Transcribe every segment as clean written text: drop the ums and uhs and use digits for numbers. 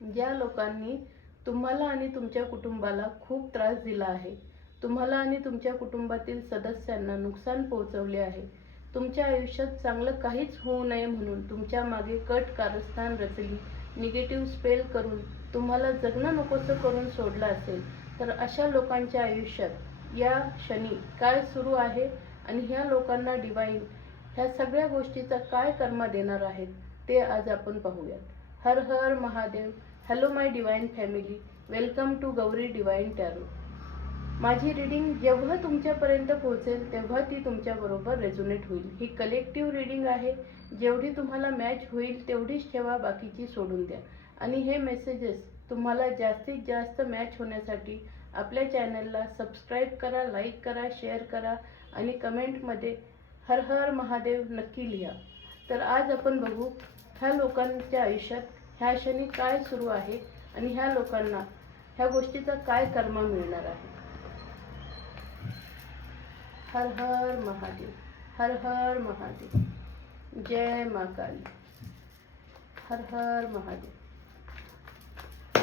ज्या लोकांनी तुम्हाला आणि तुमच्या कुटुंबाला खूप त्रास दिला आहे, तुम्हाला आणि तुमच्या कुटुंबातील सदस्यांना नुकसान पोहोचवले आहे, तुमच्या आयुष्यात चांगलं काहीच होऊ नये म्हणून तुमच्या मागे कट कारस्थान रचली, निगेटिव्ह स्पेल करून तुम्हाला जगणं नकोसं करून सोडलं असेल, तर अशा लोकांच्या आयुष्यात या क्षणी काय सुरू आहे आणि ह्या लोकांना डिवाइन ह्या सगळ्या गोष्टीचा काय कर्म देणार आहेत ते आज आपण पाहूयात. हर हर Mahadev. Hello my divine family, welcome to Gauri divine tarot. माझी रीडिंग जेव्हा तुमच्यापर्यंत पोहोचेल तेव्हा ती तुमच्याबरोबर रेझोनेट होईल. ही कलेक्टिव्ह रीडिंग आहे. जेवढी तुम्हाला मॅच होईल तेवढीच ठेवा, बाकीची सोडून द्या. आणि हे मेसेजेस तुम्हाला जास्तीत जास्त मॅच होण्यासाठी आपल्या चॅनलला सबस्क्राईब करा, लाईक करा, शेअर करा आणि कमेंटमध्ये हर हर महादेव नक्की लिहा. तर आज आपण बघू ह्या लोकांच्या आयुष्यात ह्या क्षणी काय सुरू आहे आणि ह्या लोकांना ह्या गोष्टीचा काय कर्म मिळणार आहे. हर हर महादेव. हर हर महादेव. जय मा काली. हर हर महादेव.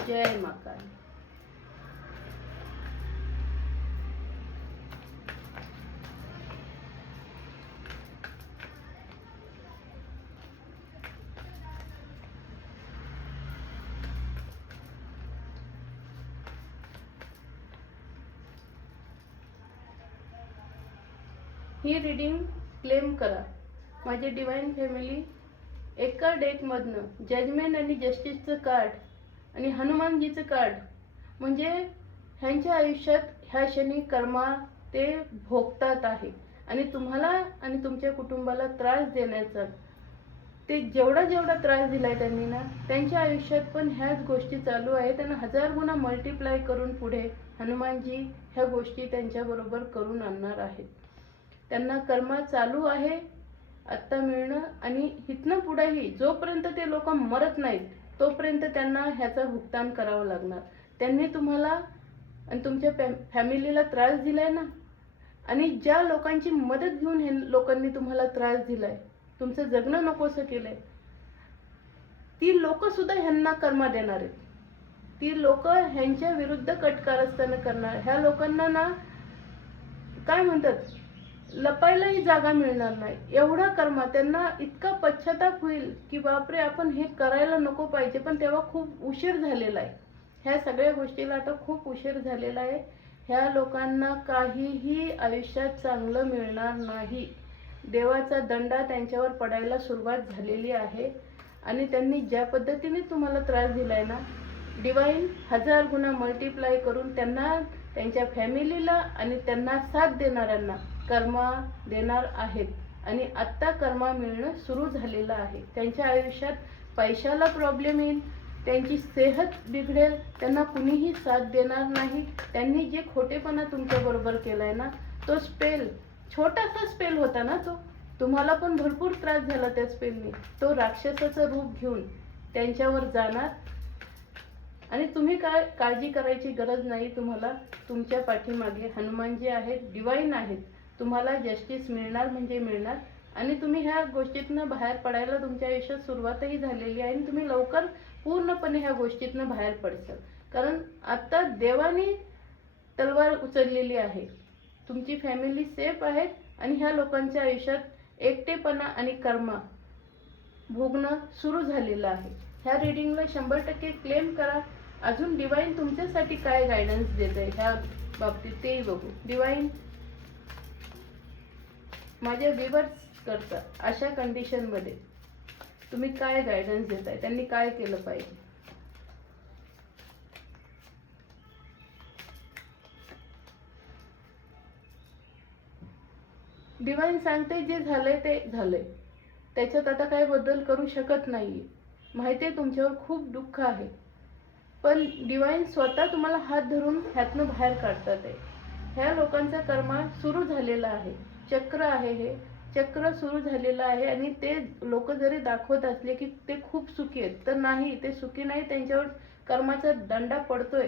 जय मा काली. ही रीडिंग क्लेम करा. माझे डिवाइन फॅमिली, एका डेकमधनं जजमेंट आणि जस्टिसचं कार्ड आणि हनुमानजीचं कार्ड, म्हणजे ह्यांच्या आयुष्यात ह्या क्षणी कर्मा ते भोगतात आहे आणि तुम्हाला आणि तुमच्या कुटुंबाला त्रास देण्याचा ते जेवढा त्रास दिलाय त्यांनी ना, त्यांच्या आयुष्यात पण ह्याच गोष्टी चालू आहे. त्यांना 1000 गुणा मल्टिप्लाय करून पुढे हनुमानजी ह्या गोष्टी त्यांच्याबरोबर करून आणणार आहेत. त्यांना कर्म चालू आहे आत्ता मिळणं आणि इथनं पुढेही जोपर्यंत ते लोक मरत नाहीत तोपर्यंत त्यांना ह्याचा भुगतान करावं लागणार. त्यांनी तुम्हाला आणि तुमच्या फॅमिलीला त्रास दिलाय ना, आणि ज्या लोकांची मदत घेऊन हे लोकांनी तुम्हाला त्रास दिलाय, तुमचं जगणं नकोसं केलंय, ती लोक सुद्धा ह्यांना कर्म देणार आहेत. ती लोक ह्यांच्या विरुद्ध कटकारस्थान करणार. ह्या लोकांना ना काय म्हणतात, लपायलाही जागा मिळणार नाही. एवढा कर्म त्यांना, इतका पश्चाताप होईल की बापरे आपण हे करायला नको पाहिजे, पण तेव्हा खूप उशीर झालेला आहे. ह्या सगळ्या गोष्टीला आता खूप उशीर झालेला आहे. ह्या लोकांना काहीही आयुष्यात चांगलं मिळणार नाही. देवाचा दंडा त्यांच्यावर पडायला सुरुवात झालेली आहे आणि त्यांनी ज्या पद्धतीने तुम्हाला त्रास दिलाय ना, डिवाइन 1000 गुणा मल्टिप्लाय करून त्यांना, त्यांच्या फॅमिलीला आणि त्यांना साथ देणाऱ्यांना कर्मा देणार आहेत. आणि आत्ता कर्मा मिळणं सुरू झालेलं आहे. त्यांच्या आयुष्यात पैशाला प्रॉब्लेम येईल, त्यांची सेहत बिघडेल, त्यांना कुणीही साथ देणार नाही. त्यांनी जे खोटेपणा तुमच्याबरोबर केलाय ना, तो स्पेल, छोटासा स्पेल होता ना, तो तुम्हाला पण भरपूर त्रास झाला त्या स्पेलने. तो राक्षसाचं रूप घेऊन त्यांच्यावर जाणार आणि तुम्ही काय काळजी करायची गरज नाही. तुम्हाला तुमच्या पाठीमागे हनुमानजी आहेत, डिवाइन आहेत. तुम्हाला जस्टिस मिळणार म्हणजे मिळणार आणि तुम्ही ह्या गोष्टीतनं बाहेर पडायला तुमच्या आयुष्यात सुरुवातही झालेली आहे आणि तुम्ही लवकर पूर्णपणे ह्या गोष्टीतनं बाहेर पडसाल. कारण आता देवाने तलवार उचललेली आहे. तुमची फॅमिली सेफ आहे आणि ह्या लोकांच्या आयुष्यात एकटेपणा आणि कर्मा भोगणं सुरू झालेलं आहे. ह्या रीडिंगला 100% क्लेम करा. अजून डिवाइन तुमच्यासाठी काय गायडन्स देत आहे ह्या बाबतीत तेही बघू. डिवाइन माझ्या व्ह्यूअर्स करता अशा कंडिशनमध्ये तुम्ही काय गायडन्स देताय, त्यांनी काय केलं पाहिजे. डिवाइन सांगते जे झालंय ते झालंय, त्याच्यात आता काय बदल करू शकत नाहीये. माहितीये तुमच्यावर खूप दुःख आहे, पण डिवाइन स्वतः तुम्हाला हात धरून ह्यातनं बाहेर काढतात आहे. ह्या लोकांचा कर्म सुरू झालेला आहे. चक्र आहे, हे चक्र सुरू झालेलं आहे आणि ते लोक जरी दाखवत असले की ते खूप सुखी आहेत, तर नाही, ते सुखी नाही. त्यांच्यावर कर्माचा दंडा पडतोय.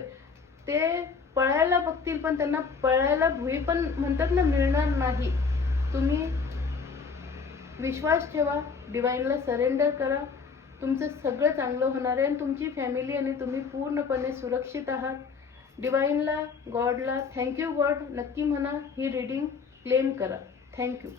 ते पळायला बघतील पण त्यांना पळायला भुई पण म्हणतात ना, मिळणार नाही. तुम्ही विश्वास ठेवा, डिवाइनला सरेंडर करा तुमचं सगळं चांगलं होणार आहे आणि तुमची फॅमिली आणि तुम्ही पूर्णपणे सुरक्षित आहात. डिवाईनला, गॉडला थँक्यू गॉड नक्की म्हणा. ही रीडिंग क्लेम करा. थँक्यू.